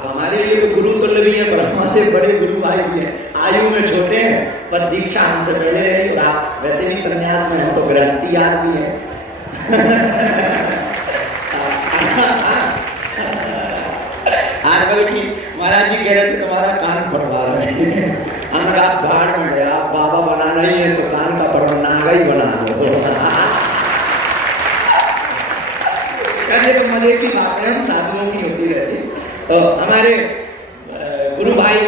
अब हमारे लिए तो गुरु तुल्य भी है, पर हमारे बड़े गुरु भाई भी हैं, आयु में छोटे हैं, पर दीक्षा हमसे पहले नहीं रहा। वैसे भी संन्यास में हम तो गृहस्थी आदमी है। बल्कि महाराज जी कह रहे थे तुम्हारा कान पड़वा रहे हैं, हमने आप भाड़ में गया, बाबा बनाना ही है तो कान का पड़वा नागा ही बना दो। ये तो मजे की बात है, हम साधुओं की होती रहती। तो हमारे गुरु भाई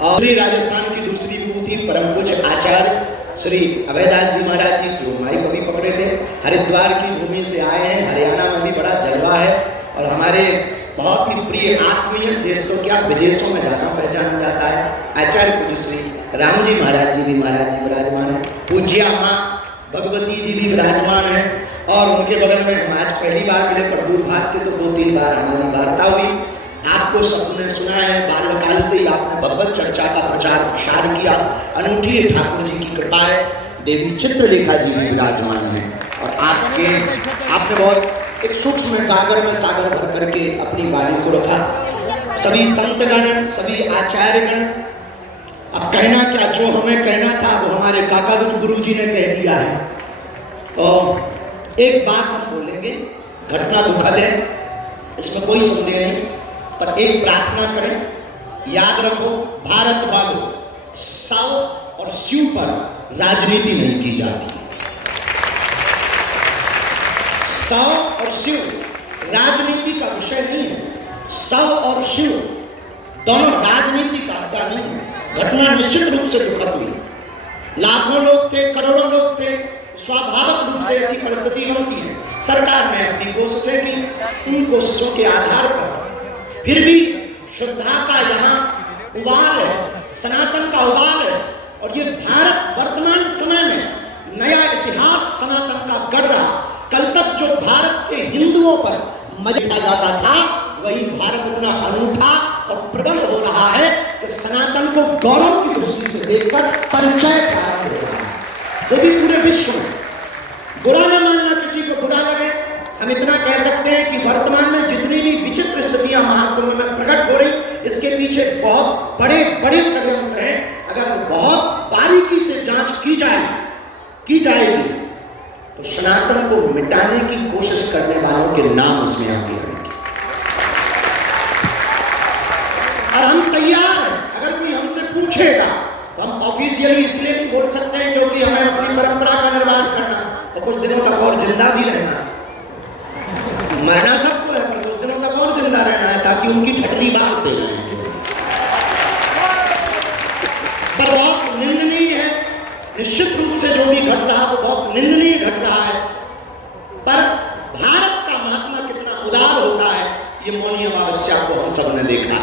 और श्री राजस्थान की दूसरी विभूति परम पूज्य आचार्य श्री अभयदास जी महाराज जी जो माइक अभी पकड़े थे, हरिद्वार की भूमि से आए हैं। हरियाणा में भी बड़ा जलवा है और हमारे बहुत ही प्रिय आत्मीय, देश तो क्या विदेशों में ज़्यादा पहचाना जाता है, आचार्य पूज्य श्री राम जी महाराज जी भी विराजमान है। पूज्या माँ भगवती जी भी विराजमान है और उनके बगल में हम आज पहली बार मिले, पर दूरभाष से तो 2-3 बार हमारी वार्ता हुई। आपको सबने सुना है, बाल्यकाल से ही आपने भगवत चर्चा का प्रचार प्रसार किया। अनूठी ठाकुर जी की कृपा है, देवी चित्रलेखा जी भी विराजमान है और आपने बहुत एक सूक्ष्म कागर में सागर भर करके अपनी वाणी को रखा। सभी संतगण, सभी आचार्यगण, अब कहना क्या, जो हमें कहना था वो हमारे काका गुरु जी ने कह दिया है। और एक बात हम बोलेंगे, घटना दुखद है, इसमें कोई संदेह नहीं, पर एक प्रार्थना करें, याद रखो, भारत वालों, साव और शिव पर राजनीति नहीं की जाती। साव और शिव राजनीति का विषय नहीं है। साव और शिव दोनों राजनीति का अड्डा नहीं है। घटना निश्चित रूप से दुखद हुई, लाखों लोग थे, करोड़ों लोग थे, स्वाभाविक रूप से ऐसी परिस्थिति होती है। सरकार ने अपनी कोशिशें की, उन कोशिशों के आधार पर फिर भी श्रद्धा का यहाँ उबाल है, सनातन का उबाल है और ये भारत वर्तमान समय में नया इतिहास सनातन का गढ़ रहा। कल तक जो भारत के हिंदुओं पर मजा जाता था, वही भारत इतना अनूठा और प्रबल हो रहा है कि सनातन को गौरव की दृष्टि से देखकर परिचय प्राप्त हो रहा है, वो भी पूरे विश्व में। बुरा न मानना, किसी को बुरा लगे, हम इतना कह सकते हैं कि वर्तमान में जितनी भी विचित्र स्थितियां महाकुंभ में प्रकट हो रही, इसके पीछे बहुत बड़े बड़े षड्यंत्र हैं। अगर बहुत बारीकी से जांच की जाएगी तो सनातन को मिटाने की कोशिश करने वालों के नाम उसमें आगे आएंगे और हम तैयार हैं। अगर कोई हमसे पूछेगा तो हम ऑफिशियली इसलिए भी बोल सकते हैं क्योंकि हमें अपनी परंपरा का निर्माण करना और कुछ दिनों तक और जिंदा भी रहना। मरना सबको है, पर कुछ दिनों तक और जिंदा रहना है ताकि उनकी ठटली बात दे। पर बहुत निंदनीय है, निश्चित रूप से जो भी घट रहा वो बहुत निंदनीय घट रहा है। पर भारत का महात्मा कितना उदार होता है, ये मौनी अमावस्या को हम सब ने देखा।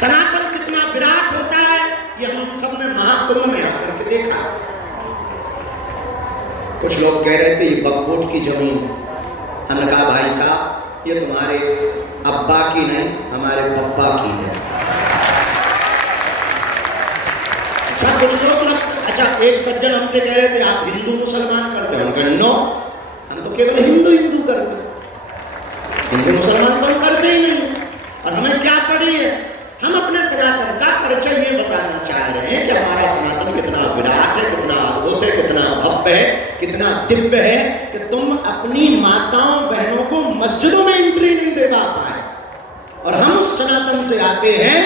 सनातन कितना विराट होता है, ये हम सब ने महाकुंभ में आकर के देखा। कुछ लोग कह रहे थे ये बककोट की जमीन, हमने कहा भाई साहब ये तुम्हारे अब्बा की नहीं, हमारे पप्पा की है। अच्छा, कुछ लोग अच्छा, एक सज्जन हमसे कह रहे थे आप हिंदू मुसलमान करते हो, हम कह नो, हम तो केवल हिंदू करते, हिंदू मुसलमान तो हम करते ही नहीं। और हमें क्या पड़ी है, हम अपने सनातन का परिचय ये बताना चाह रहे हैं कि हमारा सनातन कितना विराट है, कितना अद्भुत है, कितना भव्य है, कितना दिव्य है कि तुम अपनी माताओं बहनों को मस्जिदों में एंट्री नहीं दे पाए। और हम सनातन से आते हैं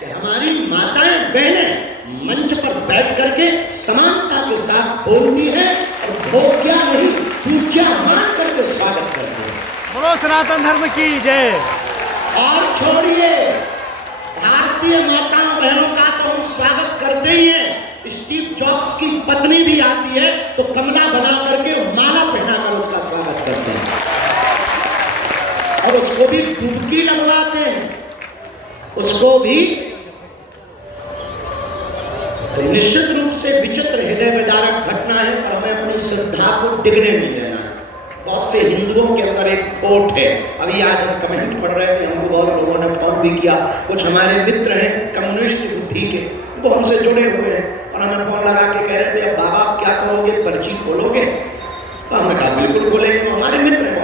कि हमारी माताएं बहनें मंच पर बैठ करके समानता के साथ बोलती है और भोग्या नहीं पूज्या मान करके स्वागत करती है। बोलो सनातन धर्म की जय। और छोड़िए भारतीय माताओं बहनों का तो हम स्वागत करते ही हैं। स्टीव जॉब्स की पत्नी भी आती है तो कमला बना करके माला पहनाकर उसका स्वागत करते हैं और उसको भी डुबकी लगवाते हैं, उसको भी। तो निश्चित रूप से विचित्र हृदय विदारक घटना है, पर हमें अपनी श्रद्धा को डिगने नहीं देना है। बहुत से हिंदुओं के अंदर एक खोट है। अभी आज हम कमेंट पढ़ रहे थे, हमको बहुत लोगों ने फोन भी किया, कुछ हमारे मित्र हैं कम्युनिस्ट बुद्धि के, वो हमसे जुड़े हुए हैं और हमें फोन लगा के कह रहे थे अब बाबा क्या कहोगे, पर्ची खोलोगे? तो हमने कहा बिल्कुल खोलेंगे। हमारे मित्र हैं,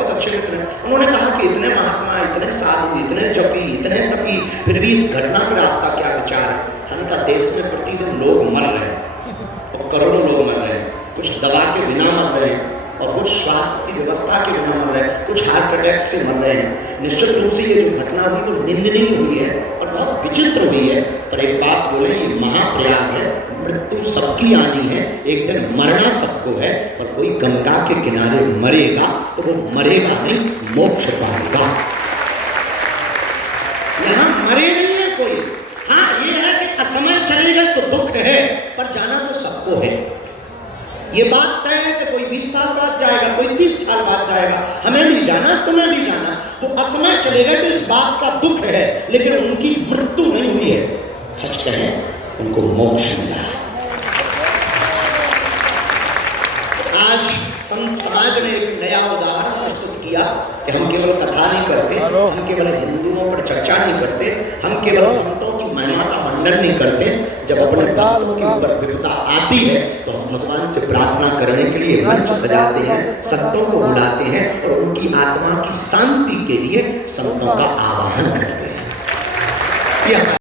भी इस घटना पर आपका क्या विचार है? हमका देश में प्रतिदिन लोग मर रहे हैं और करोड़ों लोग मर रहे हैं, कुछ दवा के बिना मर रहे हैं और कुछ स्वास्थ्य की व्यवस्था के बिना मर रहे हैं, कुछ हार्ट अटैक से मर रहे हैं। निश्चित रूप से ये जो घटना हुई वो निंदनीय हुई है और बहुत विचित्र हुई है। पर एक बात बोले, ये महाप्रयाग है, मृत्यु सबकी आनी है, एक दिन मरना सबको है। और कोई गंगा के किनारे मरेगा तो वो मरेगा नहीं, मोक्ष पाएगा। यहाँ मरे नहीं है कोई। हाँ ये है कि असमय चलेगा तो दुख है, पर जाना तो सबको है। ये बात तय है कि कोई 20 साल बाद जाएगा, कोई 30 साल बाद जाएगा, हमें भी जाना, तुम्हें भी जाना। तो असमय चलेगा तो इस बात का दुख है, लेकिन उनकी मृत्यु नहीं हुई है। सच कहें उनको मोक्ष मिला है। आज संत समाज ने एक नया उदाहरण प्रस्तुत किया कि हम केवल कथा नहीं करते, हम केवल हिंदुओं पर चर्चा नहीं करते, हम केवल संतों की महिमा का वर्णन नहीं करते। जब अपने भक्तों के ऊपर विपदा आती है तो हम भगवान से प्रार्थना करने के लिए मंच सजाते हैं, संतों को बुलाते हैं और उनकी आत्मा की शांति के लिए संतों का आवाहन करते हैं।